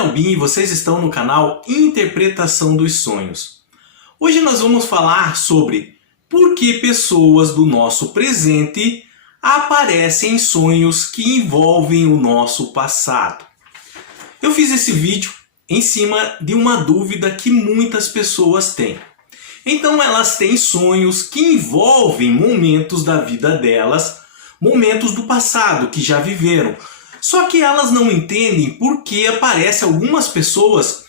é Albin e vocês estão no canal Interpretação dos Sonhos. Hoje nós vamos falar sobre por que pessoas do nosso presente aparecem em sonhos que envolvem o nosso passado. Eu fiz esse vídeo em cima de uma dúvida que muitas pessoas têm. Então elas têm sonhos que envolvem momentos da vida delas, momentos do passado que já viveram. Só que elas não entendem por que aparecem algumas pessoas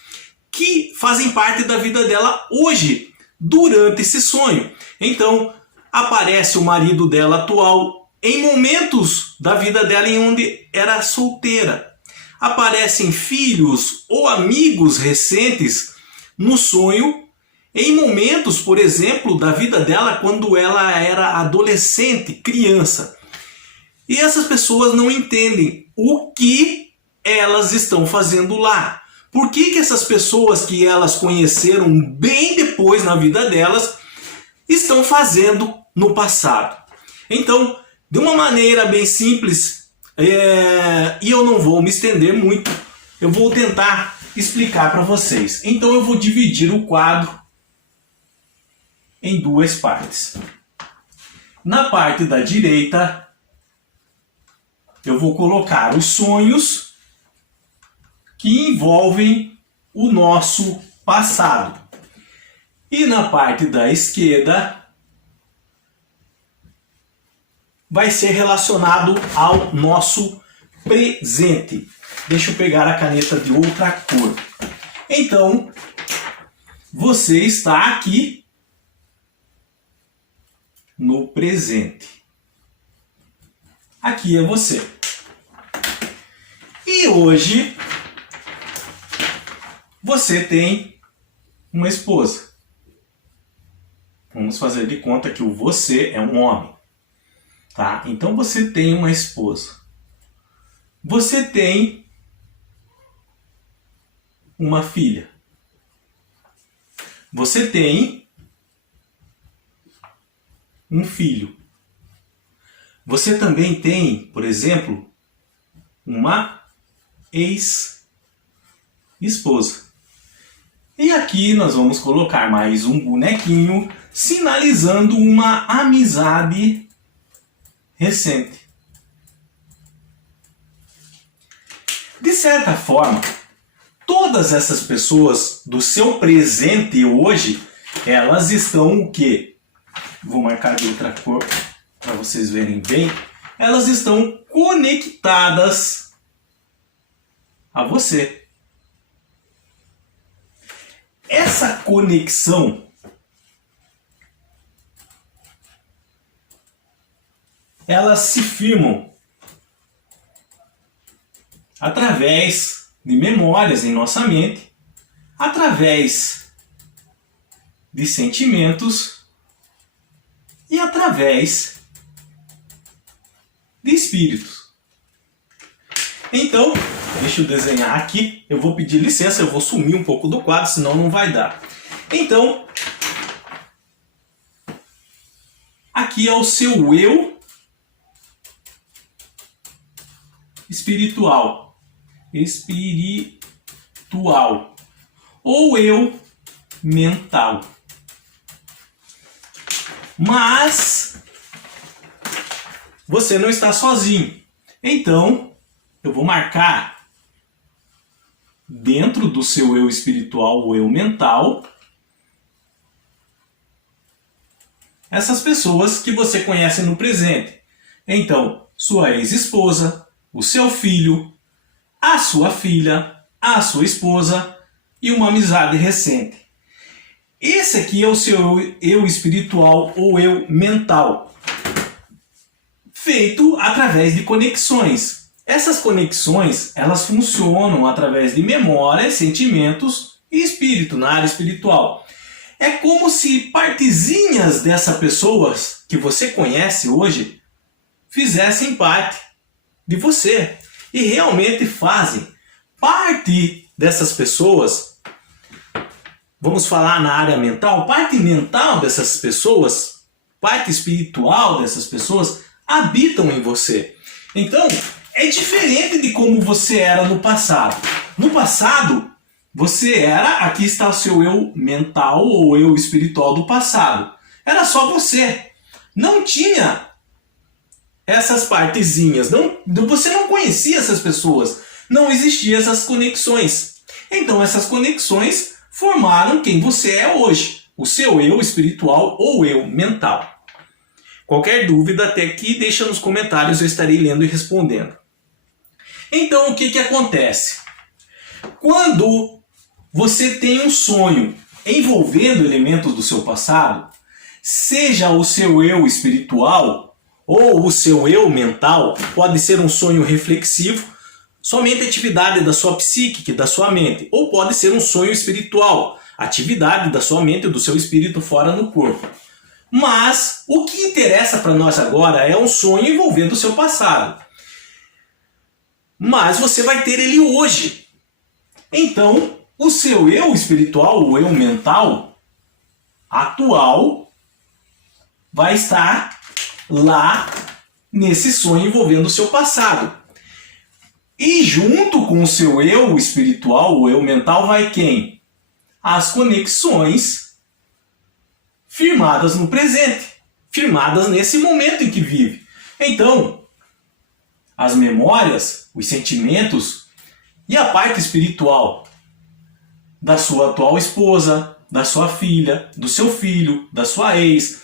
que fazem parte da vida dela hoje, durante esse sonho. Então, aparece o marido dela atual em momentos da vida dela em onde era solteira. Aparecem filhos ou amigos recentes no sonho, em momentos, por exemplo, da vida dela quando ela era adolescente, criança. E essas pessoas não entendem o que elas estão fazendo lá. Por que essas pessoas que elas conheceram bem depois na vida delas estão fazendo no passado? Então, de uma maneira bem simples, e eu não vou me estender muito, eu vou tentar explicar para vocês. Então eu vou dividir o quadro em duas partes. Na parte da direita, eu vou colocar os sonhos que envolvem o nosso passado. E na parte da esquerda vai ser relacionado ao nosso presente. Deixa eu pegar a caneta de outra cor. Então, você está aqui no presente. Aqui é você. E hoje você tem uma esposa. Vamos fazer de conta que o você é um homem. Tá? Então você tem uma esposa. Você tem uma filha. Você tem um filho. Você também tem, por exemplo, uma ex-esposa. E aqui nós vamos colocar mais um bonequinho sinalizando uma amizade recente. De certa forma, todas essas pessoas do seu presente hoje, elas estão o quê? Vou marcar de outra cor para vocês verem bem. Elas estão conectadas a você. Essa conexão elas se firmam através de memórias em nossa mente, através de sentimentos e através de espíritos. Então, deixa eu desenhar aqui. Eu vou pedir licença, eu vou sumir um pouco do quadro, senão não vai dar. Então, aqui é o seu eu espiritual. Ou eu mental. Mas você não está sozinho. Então, eu vou marcar dentro do seu eu espiritual ou eu mental essas pessoas que você conhece no presente. Então, sua ex-esposa, o seu filho, a sua filha, a sua esposa e uma amizade recente. Esse aqui é o seu eu espiritual ou eu mental, feito através de conexões. Essas conexões, elas funcionam através de memórias, sentimentos e espírito, na área espiritual. É como se partezinhas dessas pessoas que você conhece hoje fizessem parte de você. E realmente fazem. Parte dessas pessoas, vamos falar na área mental, parte mental dessas pessoas, parte espiritual dessas pessoas, habitam em você. Então, é diferente de como você era no passado. No passado, você era, aqui está o seu eu mental ou eu espiritual do passado. Era só você. Não tinha essas partezinhas. Você não conhecia essas pessoas. Não existiam essas conexões. Então essas conexões formaram quem você é hoje. O seu eu espiritual ou eu mental. Qualquer dúvida até aqui, deixa nos comentários, eu estarei lendo e respondendo. Então o que acontece? Quando você tem um sonho envolvendo elementos do seu passado, seja o seu eu espiritual ou o seu eu mental, pode ser um sonho reflexivo, somente atividade da sua psique, da sua mente, ou pode ser um sonho espiritual, atividade da sua mente ou do seu espírito fora no corpo. Mas o que interessa para nós agora é um sonho envolvendo o seu passado. Mas você vai ter ele hoje. Então, o seu eu espiritual, o eu mental atual, vai estar lá nesse sonho envolvendo o seu passado. E junto com o seu eu espiritual, o eu mental, vai quem? As conexões firmadas no presente, firmadas nesse momento em que vive. Então, as memórias, os sentimentos e a parte espiritual da sua atual esposa, da sua filha, do seu filho, da sua ex,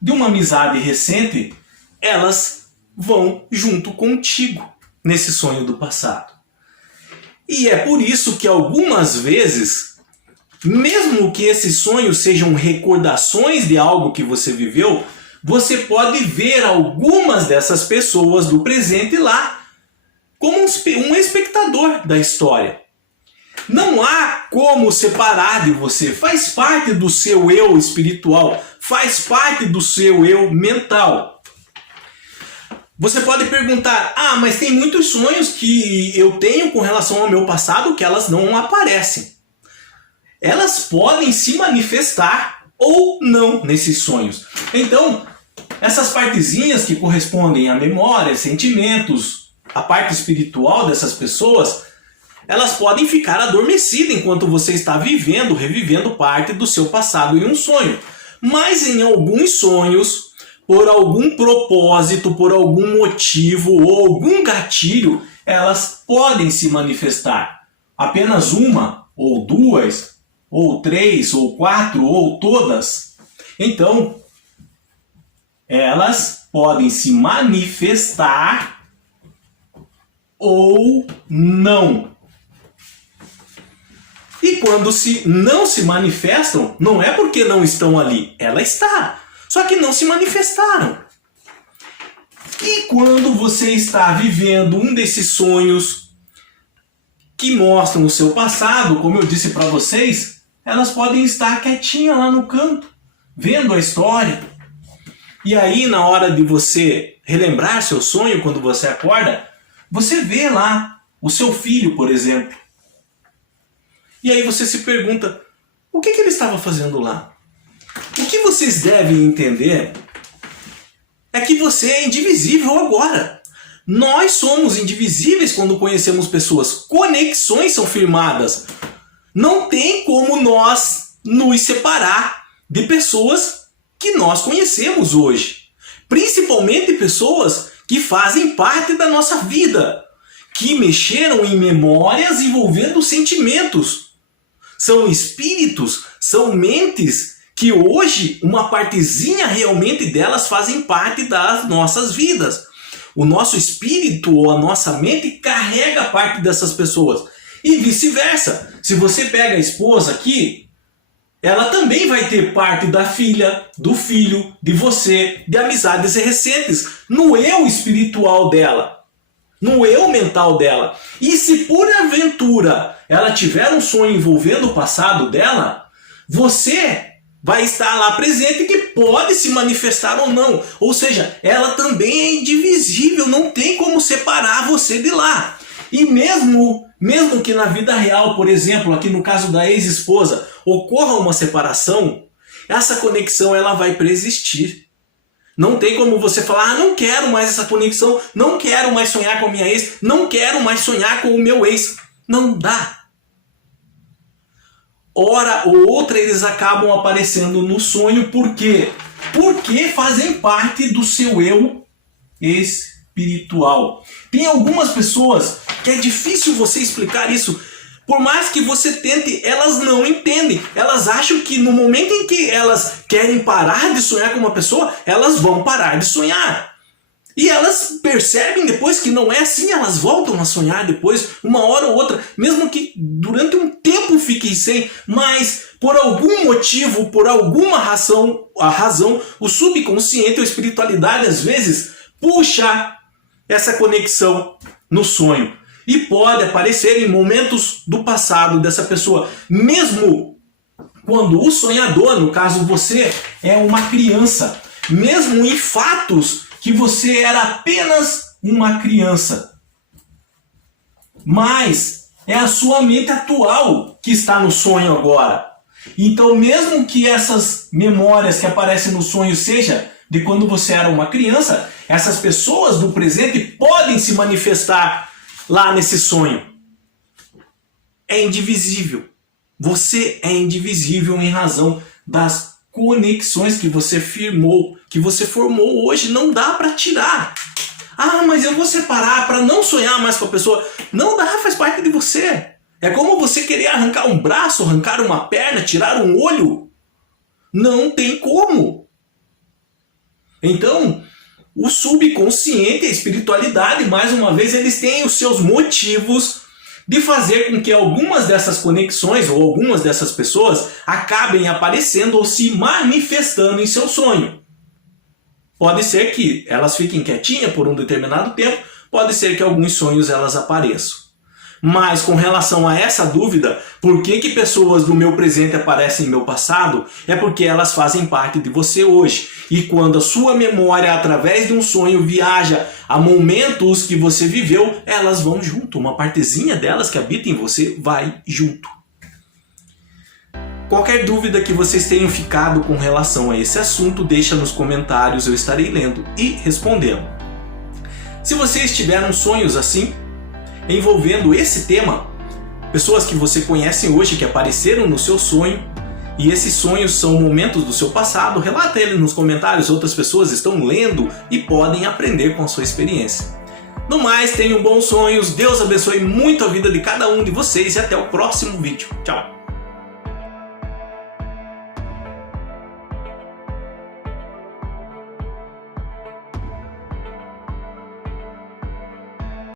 de uma amizade recente, elas vão junto contigo nesse sonho do passado. E é por isso que algumas vezes, mesmo que esses sonhos sejam recordações de algo que você viveu, você pode ver algumas dessas pessoas do presente lá como um espectador da história. Não há como separar de você, faz parte do seu eu espiritual, faz parte do seu eu mental. Você pode perguntar, mas tem muitos sonhos que eu tenho com relação ao meu passado que elas não aparecem. Elas podem se manifestar ou não nesses sonhos. Então, essas partezinhas que correspondem a memórias, sentimentos, a parte espiritual dessas pessoas, elas podem ficar adormecidas enquanto você está vivendo, revivendo parte do seu passado em um sonho. Mas em alguns sonhos, por algum propósito, por algum motivo ou algum gatilho, elas podem se manifestar. Apenas uma, ou duas, ou três, ou quatro, ou todas. Então, elas podem se manifestar ou não. E quando não se manifestam, não é porque não estão ali, ela está. Só que não se manifestaram. E quando você está vivendo um desses sonhos que mostram o seu passado, como eu disse para vocês, elas podem estar quietinhas lá no canto, vendo a história. E aí, na hora de você relembrar seu sonho, quando você acorda, você vê lá o seu filho, por exemplo. E aí você se pergunta, o que ele estava fazendo lá? O que vocês devem entender é que você é indivisível agora. Nós somos indivisíveis quando conhecemos pessoas. Conexões são firmadas. Não tem como nós nos separar de pessoas que nós conhecemos hoje. Principalmente pessoas que fazem parte da nossa vida, que mexeram em memórias envolvendo sentimentos. São espíritos, são mentes que hoje uma partezinha realmente delas fazem parte das nossas vidas. O nosso espírito ou a nossa mente carrega parte dessas pessoas. E vice-versa. Se você pega a esposa aqui, ela também vai ter parte da filha, do filho, de você, de amizades recentes, no eu espiritual dela, no eu mental dela. E se por aventura ela tiver um sonho envolvendo o passado dela, você vai estar lá presente, que pode se manifestar ou não. Ou seja, ela também é indivisível, não tem como separar você de lá. E mesmo que na vida real, por exemplo, aqui no caso da ex-esposa, ocorra uma separação, essa conexão ela vai preexistir. Não tem como você falar, não quero mais essa conexão, não quero mais sonhar com a minha ex, não quero mais sonhar com o meu ex. Não dá. Hora ou outra eles acabam aparecendo no sonho, por quê? Porque fazem parte do seu eu espiritual. Tem algumas pessoas que é difícil você explicar isso. Por mais que você tente, elas não entendem. Elas acham que no momento em que elas querem parar de sonhar com uma pessoa, elas vão parar de sonhar. E elas percebem depois que não é assim, elas voltam a sonhar depois, uma hora ou outra, mesmo que durante um tempo fiquem sem, mas por algum motivo, por alguma razão, o subconsciente ou a espiritualidade às vezes puxa essa conexão no sonho. E pode aparecer em momentos do passado dessa pessoa, mesmo quando o sonhador, no caso você, é uma criança, mesmo em fatos que você era apenas uma criança. Mas é a sua mente atual que está no sonho agora. Então mesmo que essas memórias que aparecem no sonho seja de quando você era uma criança, essas pessoas do presente podem se manifestar lá nesse sonho. É indivisível. Você é indivisível em razão das conexões que você firmou, que você formou hoje. Não dá para tirar. Ah, mas eu vou separar para não sonhar mais com a pessoa. Não dá, faz parte de você. É como você querer arrancar um braço, arrancar uma perna, tirar um olho. Não tem como. Então, o subconsciente, a espiritualidade, mais uma vez, eles têm os seus motivos de fazer com que algumas dessas conexões ou algumas dessas pessoas acabem aparecendo ou se manifestando em seu sonho. Pode ser que elas fiquem quietinhas por um determinado tempo, pode ser que alguns sonhos elas apareçam. Mas com relação a essa dúvida, por que pessoas do meu presente aparecem em meu passado? É porque elas fazem parte de você hoje. E quando a sua memória, através de um sonho, viaja a momentos que você viveu, elas vão junto. Uma partezinha delas que habita em você vai junto. Qualquer dúvida que vocês tenham ficado com relação a esse assunto, deixa nos comentários, eu estarei lendo e respondendo. Se vocês tiveram sonhos assim, envolvendo esse tema, pessoas que você conhece hoje que apareceram no seu sonho, e esses sonhos são momentos do seu passado, relata ele nos comentários, outras pessoas estão lendo e podem aprender com a sua experiência. No mais, tenham bons sonhos, Deus abençoe muito a vida de cada um de vocês e até o próximo vídeo. Tchau!